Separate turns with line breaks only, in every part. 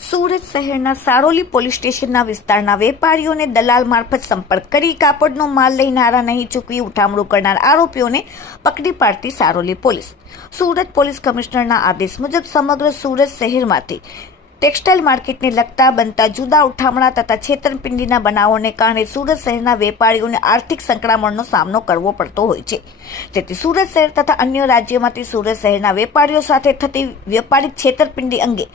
સુરત શહેરના સારોલી પોલીસ સ્ટેશનના વિસ્તારના વેપારીઓને દલાલ મારફત સંપર્ક કરી કાપડનો માલ લઈ નારા નહીં ચૂકવી ઉઠામણું કરનાર આરોપીઓને પકડી પાડતી સારોલી પોલીસ. સુરત પોલીસ કમિશનરના આદેશ મુજબ સમગ્ર સુરત શહેરમાંથી ટેક્સટાઇલ માર્કેટને લગતા બનતા જુદા ઉઠામણા તથા છેતરપિંડીના બનાવોને કારણે સુરત શહેરના વેપારીઓને આર્થિક સંકળામણનો સામનો કરવો પડતો હોય છે. તેથી સુરત શહેર તથા અન્ય રાજ્યોમાંથી સુરત શહેરના વેપારીઓ સાથે થતી વેપારિક છેતરપિંડી અંગે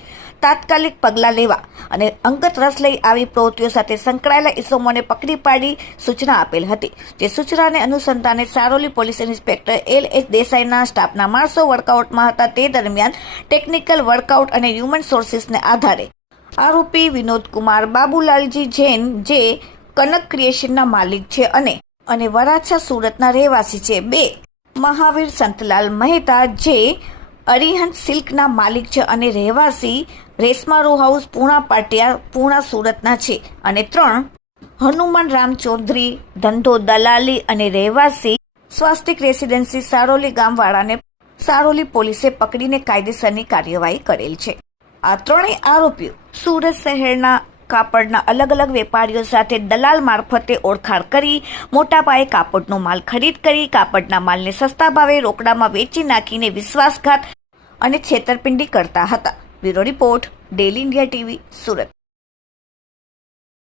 તાત્કાલિક પગલાં લેવા અને અંગત રસ લઈ આવી પ્રવૃત્તિઓ સાથે સંકળાયેલા ઇસમોને પકડી પાડી સૂચના આપેલ હતી. જે સૂચનાને અનુસંધાને Saroli police inspector L H દેસાઈના સ્ટાફના માણસો વર્કઆઉટમાં હતા. તે દરમિયાન ટેકનિકલ વર્કઆઉટ અને હ્યુમન સોર્સિસને આધારે. આરોપી વિનોદ કુમાર બાબુલાલજી જૈન, જે કનક ક્રિએશનના માલિક છે અને અને વરાછા સુરતના રહેવાસી છે. બે, મહાવીર સંતલાલ મહેતા, જે અરિહંત સિલ્કના માલિક છે અને રહેવાસી રેશમા રો હાઉસ પૂણા પાટિયા, પૂણા સુરતના છે. અને ત્રણ, હનુમાન રામ ચૌધરી, ધંધો દલાલી અને રહેવાસી સ્વાસ્તિક રેસિડેન્સી સારોલી ગામવાળાને સારોલી પોલીસે પકડીને કાયદેસરની કાર્યવાહી કરેલ છે. આ ત્રણેય આરોપીઓ સુરત શહેરના કાપડના અલગ અલગ વેપારીઓ સાથે દલાલ મારફતે ઓળખાણ કરી, મોટા પાયે કાપડનો માલ ખરીદ કરી, કાપડના માલને સસ્તા ભાવે રોકડામાં વેચી નાખીને વિશ્વાસઘાત અને છેતરપિંડી કરતા હતા. Bureau report daily India TV, Surat.